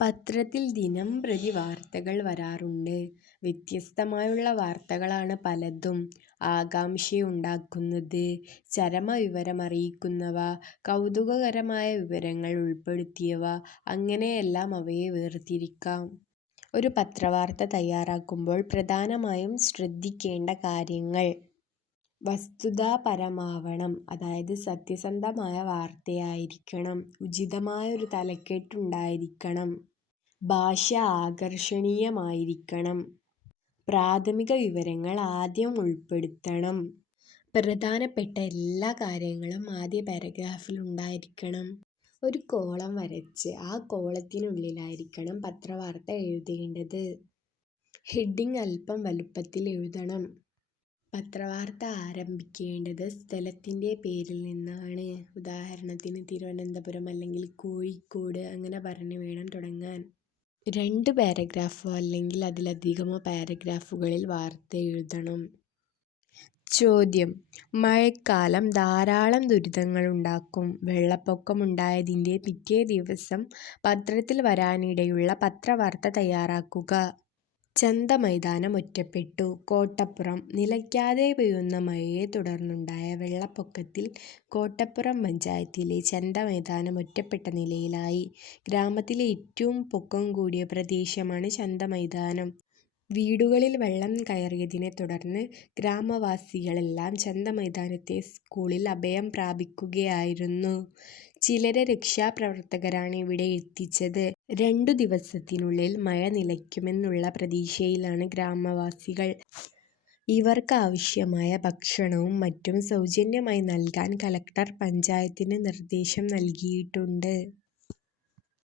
പത്രത്തിൽ ദിനംപ്രതി വാർത്തകൾ വരാറുണ്ട്. വ്യത്യസ്തമായുള്ള വാർത്തകളാണ് പലതും ആകാംക്ഷയുണ്ടാക്കുന്നത്. ചരമവിവരമറിയിക്കുന്നവ, കൗതുകകരമായ വിവരങ്ങൾ ഉൾപ്പെടുത്തിയവ, അങ്ങനെയെല്ലാം അവയെ വേർതിരിക്കാം. ഒരു പത്രവാർത്ത തയ്യാറാക്കുമ്പോൾ പ്രധാനമായും ശ്രദ്ധിക്കേണ്ട കാര്യങ്ങൾ: വസ്തുതാപരമാവണം, അതായത് സത്യസന്ധമായ വാർത്തയായിരിക്കണം. ഉചിതമായ ഒരു തലക്കെട്ടുണ്ടായിരിക്കണം. ഭാഷ ആകർഷണീയമായിരിക്കണം. പ്രാഥമിക വിവരങ്ങൾ ആദ്യം ഉൾപ്പെടുത്തണം. പ്രധാനപ്പെട്ട എല്ലാ കാര്യങ്ങളും ആദ്യ പാരഗ്രാഫിൽ ഉണ്ടായിരിക്കണം. ഒരു കോളം വരച്ച് ആ കോളത്തിനുള്ളിലായിരിക്കണം പത്രവാർത്ത എഴുതേണ്ടത്. ഹെഡിങ് അല്പം വലുപ്പത്തിൽ എഴുതണം. പത്രവാർത്ത ആരംഭിക്കേണ്ടത് സ്ഥലത്തിൻ്റെ പേരിൽ നിന്നാണ്. ഉദാഹരണത്തിന് തിരുവനന്തപുരം അല്ലെങ്കിൽ കോഴിക്കോട് അങ്ങനെ പറഞ്ഞ് വേണം തുടങ്ങാൻ. 2 പാരഗ്രാഫോ അല്ലെങ്കിൽ അതിലധികമോ പാരഗ്രാഫുകളിൽ വാർത്ത എഴുതണം. ചോദ്യം: മഴക്കാലം ധാരാളം ദുരിതങ്ങളുണ്ടാക്കും. വെള്ളപ്പൊക്കമുണ്ടായതിൻ്റെ പിറ്റേ ദിവസം പത്രത്തിൽ വരാനിടയുള്ള പത്രവാർത്ത തയ്യാറാക്കുക. ചന്തമൈതാനം ഒറ്റപ്പെട്ടു. കോട്ടപ്പുറം: നിലയ്ക്കാതെ പെയ്യുന്ന മഴയെ തുടർന്നുണ്ടായ വെള്ളപ്പൊക്കത്തിൽ കോട്ടപ്പുറം പഞ്ചായത്തിലെ ചന്തമൈതാനം ഒറ്റപ്പെട്ട നിലയിലായി. ഗ്രാമത്തിലെ ഏറ്റവും പൊക്കം കൂടിയ പ്രദേശമാണ് ചന്തമൈതാനം. വീടുകളിൽ വെള്ളം കയറിയതിനെ തുടർന്ന് ഗ്രാമവാസികളെല്ലാം ചന്തമൈതാനത്തെ സ്കൂളിൽ അഭയം പ്രാപിക്കുകയായിരുന്നു. ചിലരെ രക്ഷാപ്രവർത്തകരാണ് ഇവിടെ എത്തിച്ചത്. 2 ദിവസത്തിനുള്ളിൽ മഴ നിലയ്ക്കുമെന്നുള്ള പ്രതീക്ഷയിലാണ് ഗ്രാമവാസികൾ. ഇവർക്കാവശ്യമായ ഭക്ഷണവും മറ്റും സൗജന്യമായി നൽകാൻ കളക്ടർ പഞ്ചായത്തിന് നിർദ്ദേശം നൽകിയിട്ടുണ്ട്.